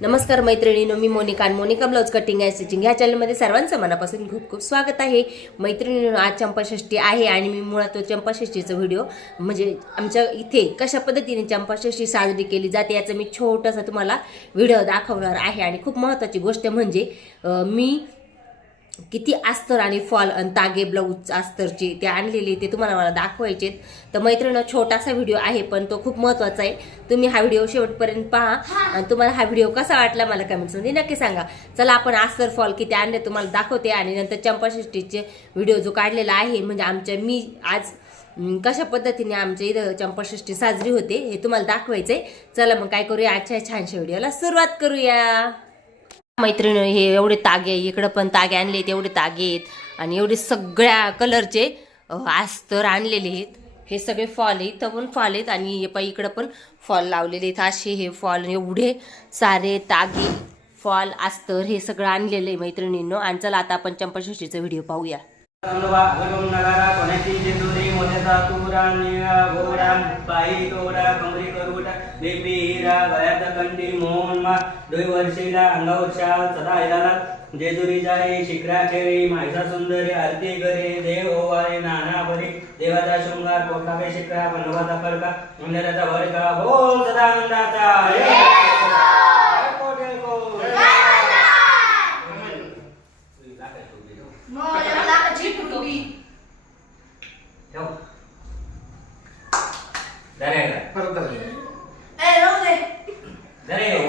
नमस्कार मैत्रिणीनो मी Monika Monika blouse cutting and stitching ह्या चॅनलमध्ये सर्वांचं मनापासून खूप खूप स्वागत आहे. मैत्रिणीनो आज चंपाषष्ठी आहे आणि मी मुळात तो चंपाषष्ठीचा व्हिडिओ म्हणजे आमच्या इथे कशा पद्धतीने चंपाषष्ठी साजरी केली जाते याचा मी छोटासा तुम्हाला व्हिडिओ दाखवणार आहे. आणि खूप महत्त्वाची गोष्ट म्हणजे मी किती अस्तर आणि फॉल आणि तागे ब्लाऊज अस्तरचे ते आणलेले ते तुम्हाला मला दाखवायचे तर मैत्रिणी छोटासा व्हिडिओ आहे पण तो खूप महत्त्वाचा आहे. तुम्ही हा व्हिडिओ शेवटपर्यंत पहा आणि तुम्हाला हा व्हिडिओ कसा वाटला मला कमेंट्समध्ये नक्की सांगा. चला आपण अस्तर फॉल किती आणले तुम्हाला दाखवते आणि नंतर चंपाषष्टीचे व्हिडिओ जो काढलेला आहे म्हणजे आमच्या मी आज कशा पद्धतीने आमच्या इथं चंपाषष्टी साजरी होते हे तुम्हाला दाखवायचं आहे चला मग काय करूया? आजच्या छानशा व्हिडिओला सुरुवात करूया. मैत्रिणी हे एवढे तागे इकडं पण तागे आणले आहेत एवढे तागे आहेत. आणि एवढे सगळ्या कलरचे अस्तर आणलेले आहेत. हे सगळे फॉल आहेत इथं पण फॉल आहेत आणि हे पाई इकडं पण फॉल लावलेले आहेत. असे हे फॉल एवढे सारे तागे फॉल अस्तर हे सगळं आणलेलं आहे मैत्रिणींनो. आणि चला आता आपण चंपाषष्टीचा व्हिडिओ पाहूया. नवा गरुम नगारा कोणाची जेजुरी मोत्याचा तुरा निळा गोरा पायी तोडा कमरी करुटा देवी हिरा गळ्यात कंदी मोहन मा दोय वर्षीला अंगावर शाल सदा हिराला जेजुरी जाई शिखरा खेळी मायसा सुंदरी आरती करे देव ओवाळे नाना बरी देवाचा शृंगार कोटला शिखरा बनवाचा फडका मंदिराचा भडका बोल सदानंदाचा जय कोटे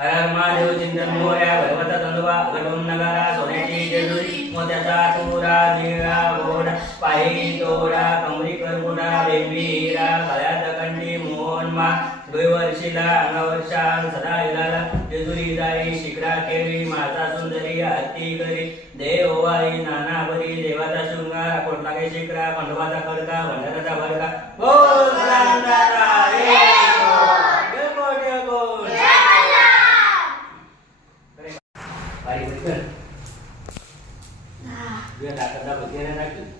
हर हर महादेव चिंतन मोर्या भगवता तंदुबा घडवून नगारा सोन्याची जेजुरी मोत्याचा तुरा निळा गोडा पाही तोडा कमरी करगुडा बेंबी हिरा गळ्यात कंडी मोहन मा वर्षीला अंगावर सदा हिराला जेजुरी जाई शिखरा केळी माता सुंदरी हत्ती करी देव ओवाळी नाना बरी देवाचा शृंगार कोटला काही शिखरा खंडोबाचा कडका બે દાખલા વગેરે રાખી.